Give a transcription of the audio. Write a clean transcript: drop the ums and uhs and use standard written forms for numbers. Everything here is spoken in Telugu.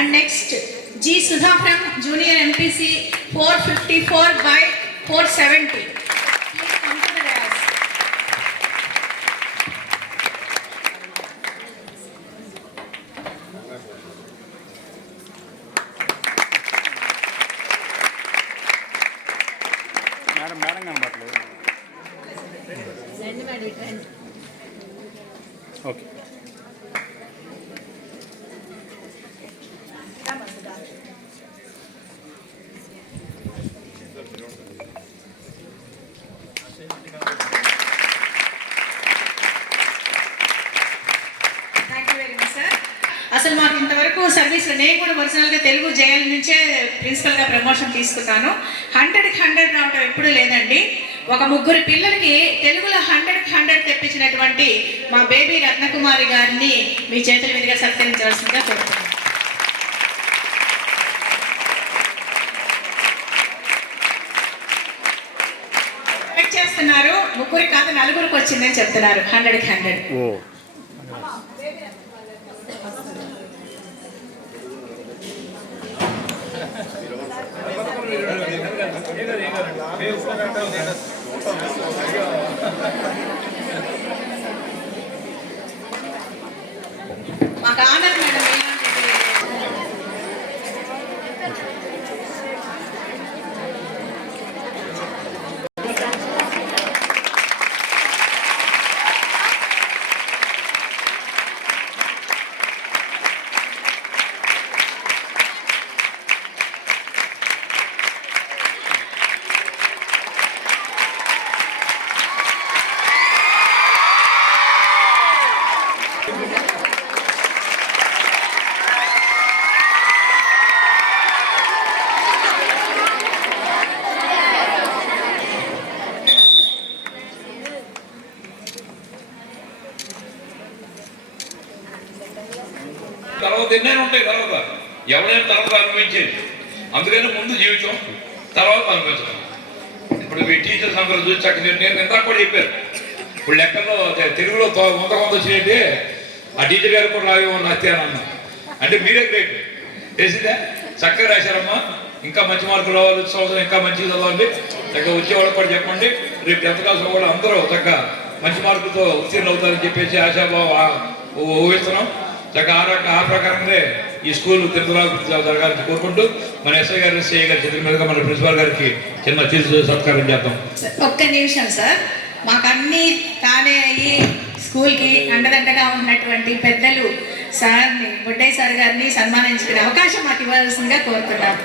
And next, G. Sudha from Junior MPC 454 by 470. Please come to the dais. Madam కనబడలేదు. ఓకే. అసలు మాకు ఇంతవరకు సర్వీస్లో నేను కూడా పర్సనల్గా తెలుగు జేఎల్ నుంచే ప్రిన్సిపల్గా ప్రమోషన్ తీసుకున్నాను. 100కి 100 రావడం ఎప్పుడూ లేదండి. ఒక ముగ్గురు పిల్లలకి తెలుగులో 100కి 100 తెప్పించినటువంటి మా బేబీ రత్నకుమారి గారిని మీ చేతుల మీదుగా సత్కరించవలసిందిగా కోరుతున్నాను. చేస్తున్నారు, ముగ్గురికి కాదు 4గురికి వచ్చిందని చెప్తున్నారు. 100కి 100. మాకు ఆనర్ మేడం. తర్వాత ఎన్నైనా ఉంటాయి. తర్వాత ఎవరైనా తర్వాత అనుభవించేది. అందుకని ముందు జీవితం, తర్వాత అనుభవించడం. ఇప్పుడు మీ టీచర్స్ అందరూ చూసి చక్కగా నేను ఇందాక కూడా చెప్పారు. ఇప్పుడు లెక్కల్లో తెలుగులో 100 వచ్చినట్టే ఆ టీచర్ గారు కూడా రావేమో అత్యాను అన్నా. అంటే మీరే గ్రేట్. తెలిసిందే, చక్కగా రాశారమ్మా. ఇంకా మంచి మార్కులు రావాలి, సంవత్సరం ఇంకా మంచిగా చదవండి. చక్కగా వచ్చేవాళ్ళకి కూడా చెప్పండి. రేపు 10th క్లాస్ కూడా అందరూ చక్కగా మంచి మార్కులతో ఉత్తీర్ణులు అవుతారని చెప్పేసి ఆశాభావం ఊహిస్తున్నాం. చక్కగా ఆ ప్రకారంగా ఈ స్కూల్ తిరుమల జరగాలని కోరుకుంటూ మన ఎస్ఐ గారి సిఐ గారి చేతుల మీదుగా మన ప్రిన్సిపాల్ గారికి చిన్న తీర్చి సత్కారం చేద్దాం. ఒక్క నిమిషం సార్. మాకన్నీ తానే అయ్యి స్కూల్కి అండదండగా ఉన్నటువంటి పెద్దలు సార్ని, బుడ్డయ్య సార్ గారిని సన్మానించుకునే అవకాశం మాకు ఇవ్వాల్సిందిగా కోరుతున్నాం.